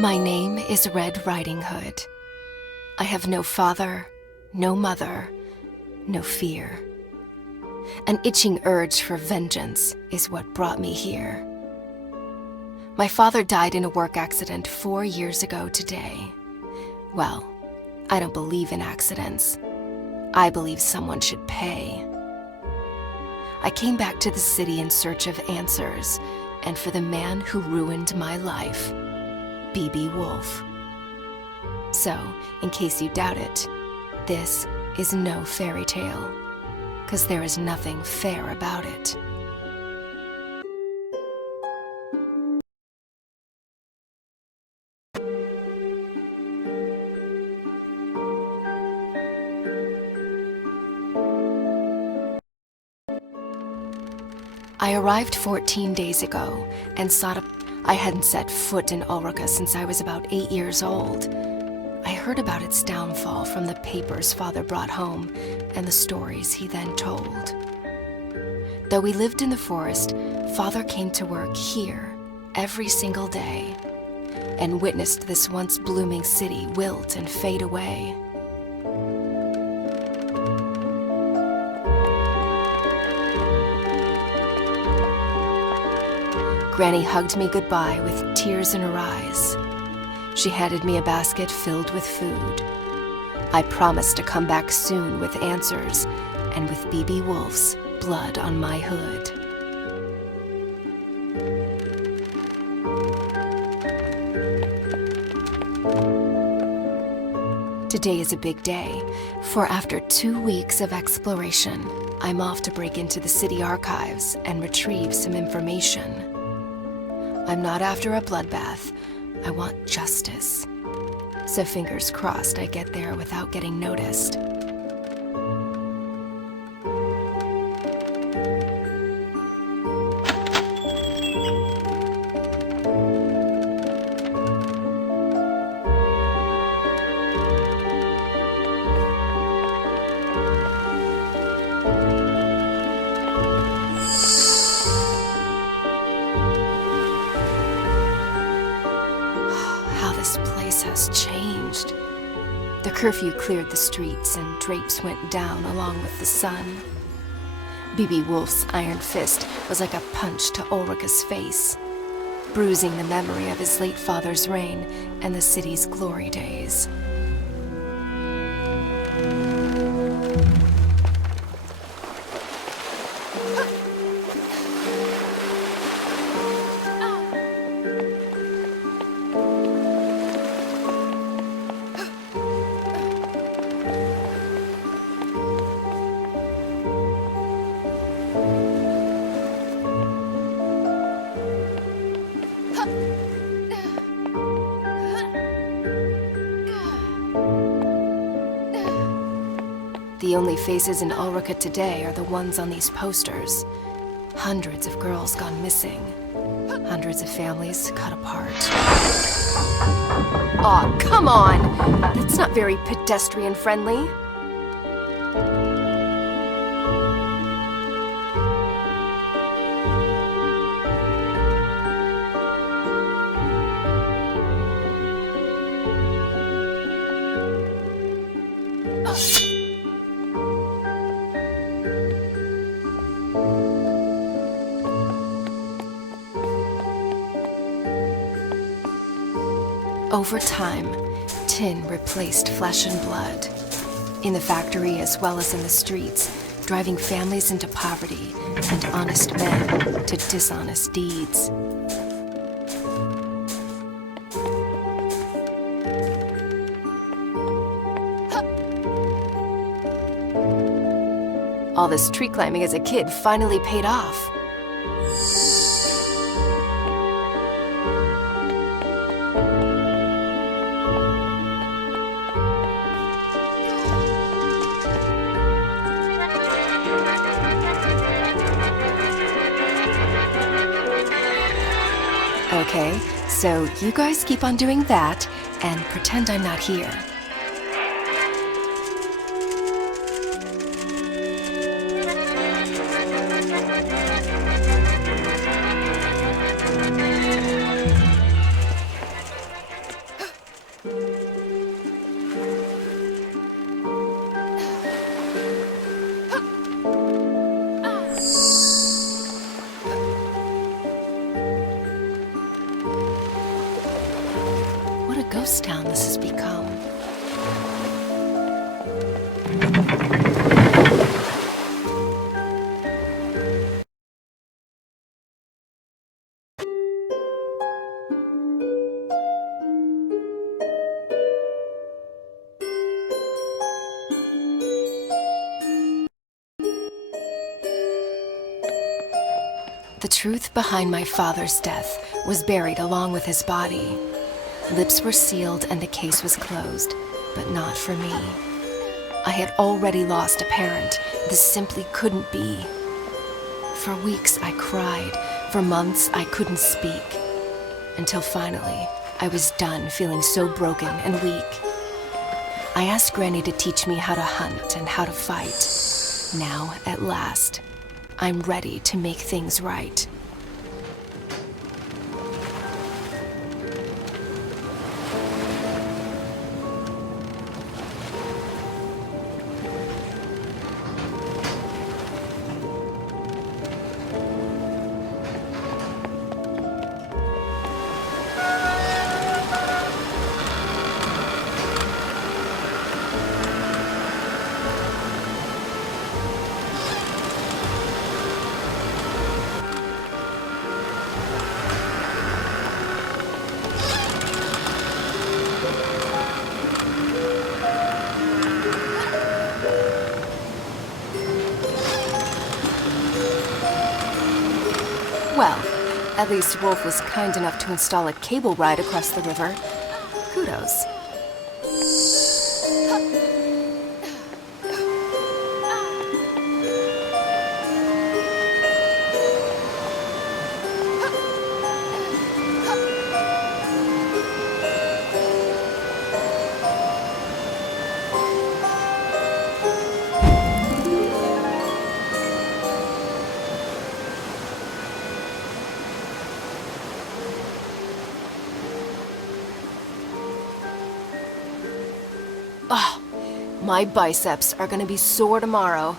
My name is Red Riding Hood. I have no father, no mother, no fear. An itching urge for vengeance is what brought me here. My father died in a work accident 4 years ago today. Well, I don't believe in accidents. I believe someone should pay. I came back to the city in search of answers, and for the man who ruined my life, B.B. Woolfe. So, in case you doubt it, this is no fairy tale, 'cause there is nothing fair about it. I arrived 14 days ago and I hadn't set foot in Ulrica since I was about 8 years old. I heard about its downfall from the papers Father brought home and the stories he then told. Though we lived in the forest, Father came to work here every single day and witnessed this once blooming city wilt and fade away. Granny hugged me goodbye with tears in her eyes. She handed me a basket filled with food. I promised to come back soon with answers and with B.B. Woolfe's blood on my hood. Today is a big day, for after 2 weeks of exploration, I'm off to break into the city archives and retrieve some information. I'm not after a bloodbath. I want justice. So fingers crossed I get there without getting noticed. This place has changed. The curfew cleared the streets and drapes went down along with the sun. B.B. Woolfe's iron fist was like a punch to Ulrica's face, bruising the memory of his late father's reign and the city's glory days. The only faces in Ulrica today are the ones on these posters. Hundreds of girls gone missing. Hundreds of families cut apart. Aw, come on! That's not very pedestrian-friendly. Over time, tin replaced flesh and blood. In the factory as well as in the streets, driving families into poverty and honest men to dishonest deeds. All this tree climbing as a kid finally paid off. Okay, so you guys keep on doing that and pretend I'm not here. ghost town this has become. The truth behind my father's death was buried along with his body. Lips were sealed and the case was closed, but not for me. I had already lost a parent. This simply couldn't be. For weeks I cried. For months I couldn't speak. Until finally, I was done feeling so broken and weak. I asked Granny to teach me how to hunt and how to fight. Now, at last, I'm ready to make things right. Well, at least Woolfe was kind enough to install a cable ride across the river. Kudos. Oh, my biceps are gonna be sore tomorrow.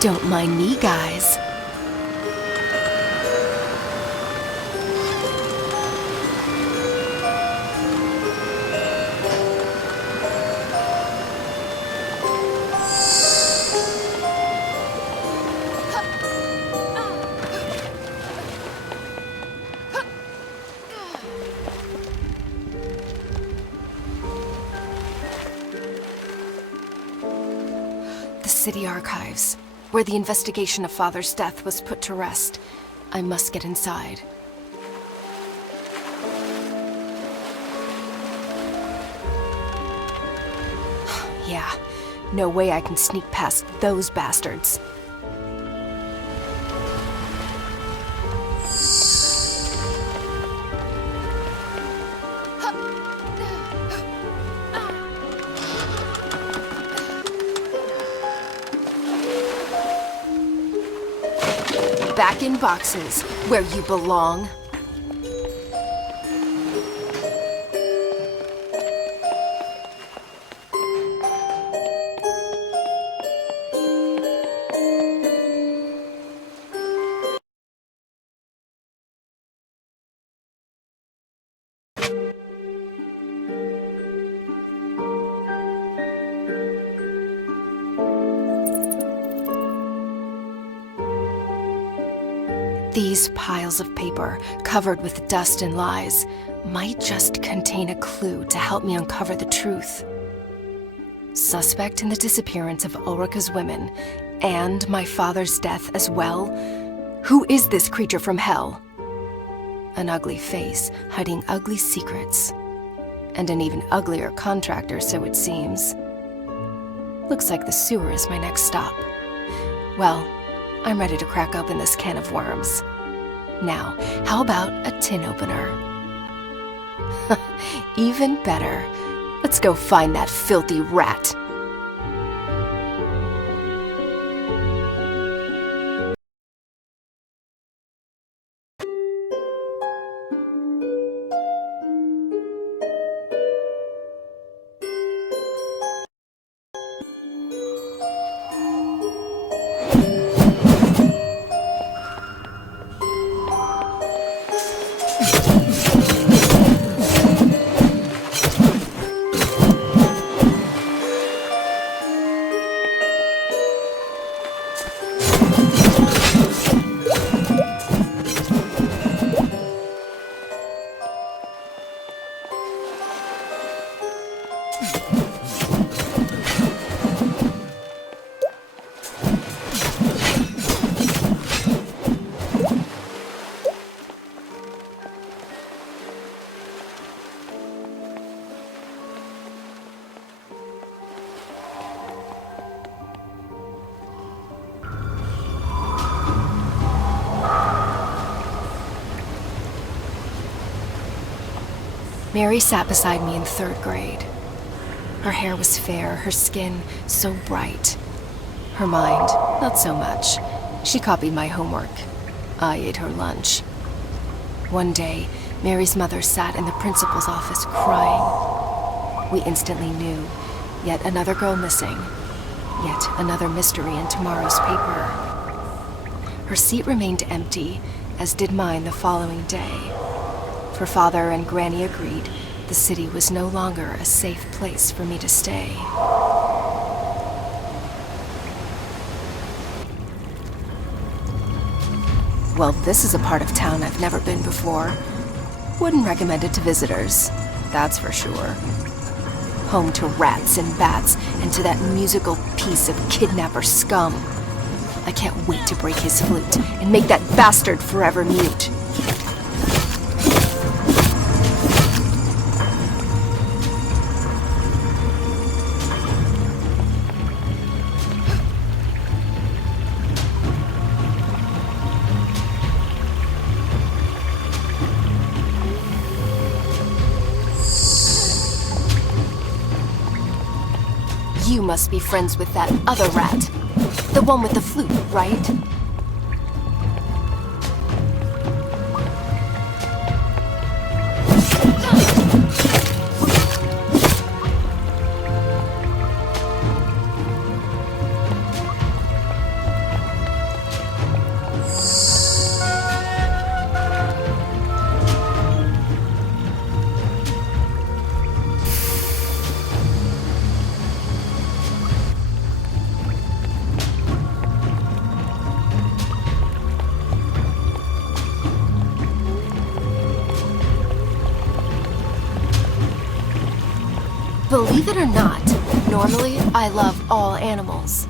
Don't mind me, guys. The city archives, where the investigation of Father's death was put to rest. I must get inside. Yeah, no way I can sneak past those bastards. Back in boxes, where you belong. These piles of paper, covered with dust and lies, might just contain a clue to help me uncover the truth. Suspect in the disappearance of Ulrika's women, and my father's death as well? Who is this creature from hell? an ugly face hiding ugly secrets, and an even uglier contractor, so it seems. Looks like the sewer is my next stop. Well, I'm ready to crack open this can of worms. Now, how about a tin opener? Even better. Let's go find that filthy rat. Mary sat beside me in 3rd grade. Her hair was fair, her skin so bright. Her mind, not so much. She copied my homework. I ate her lunch. One day, Mary's mother sat in the principal's office crying. We instantly knew, yet another girl missing. Yet another mystery in tomorrow's paper. Her seat remained empty, as did mine the following day. For Father and Granny agreed the city was no longer a safe place for me to stay. Well, this is a part of town I've never been before. Wouldn't recommend it to visitors, that's for sure. Home to rats and bats, and to that musical piece of kidnapper scum. I can't wait to break his flute and make that bastard forever mute. You must be friends with that other rat. The one with the flute, right? Believe it or not, normally I love all animals.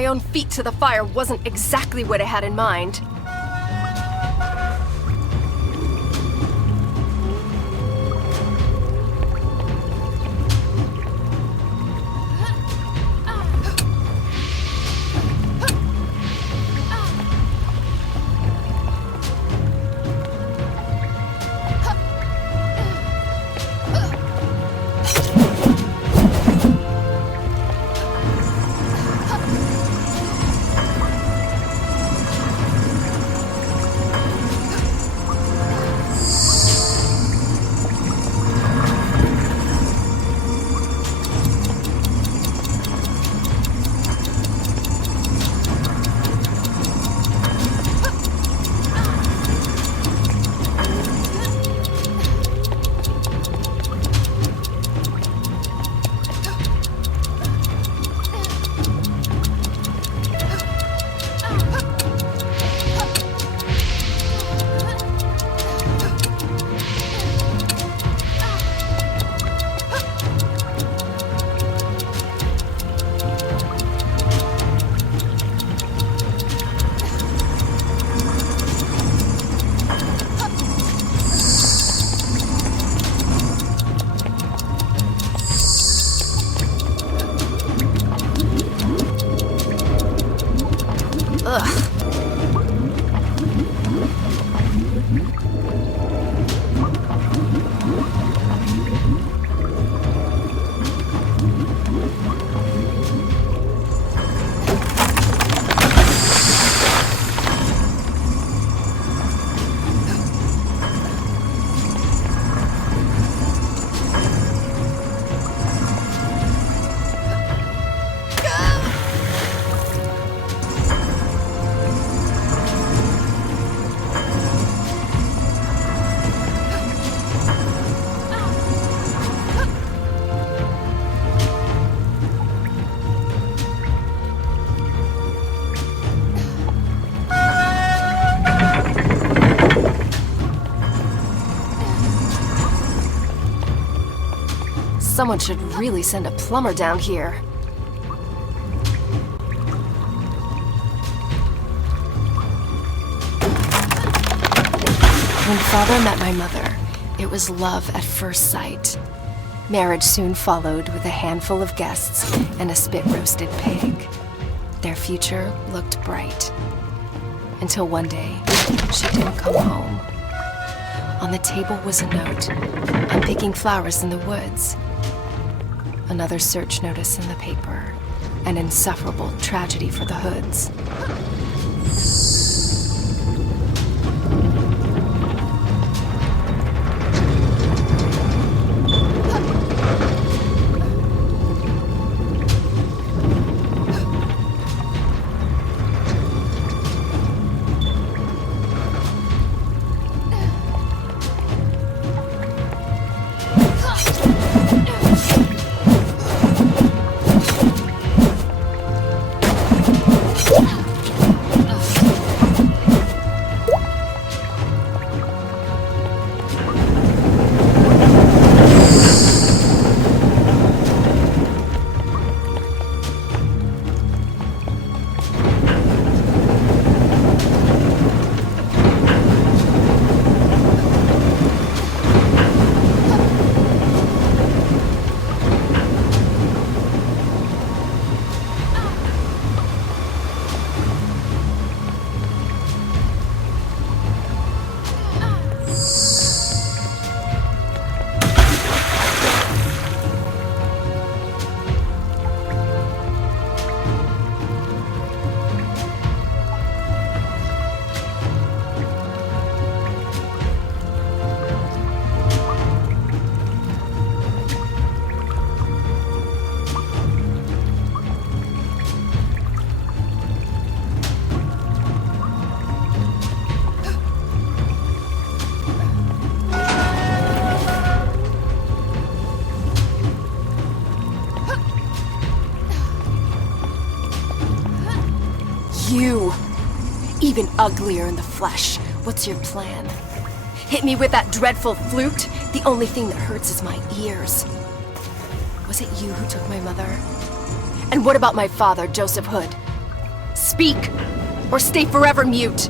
my own feet to the fire wasn't exactly what I had in mind. Someone should really send a plumber down here. When father met my mother, it was love at first sight. Marriage soon followed with a handful of guests and a spit-roasted pig. Their future looked bright. Until one day, she didn't come home. On the table was a note. I'm picking flowers in the woods. Another search notice in the paper. An insufferable tragedy for the Hoods. You! Even uglier in the flesh. What's your plan? Hit me with that dreadful flute? The only thing that hurts is my ears. Was it you who took my mother? And what about my father, Joseph Hood? Speak, or stay forever mute.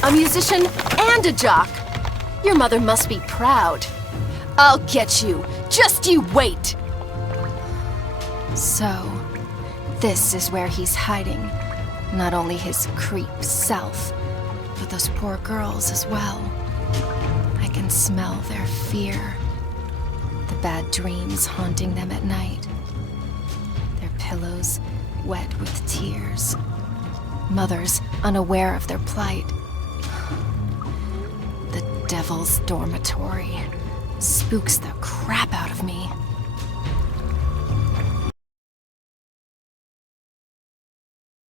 A musician and a jock. Your mother must be proud. I'll get you. Just you wait. So, this is where he's hiding. Not only his creep self, but those poor girls as well. I can smell their fear. The bad dreams haunting them at night. Their pillows wet with tears. Mothers unaware of their plight. The devil's dormitory spooks the crap out of me.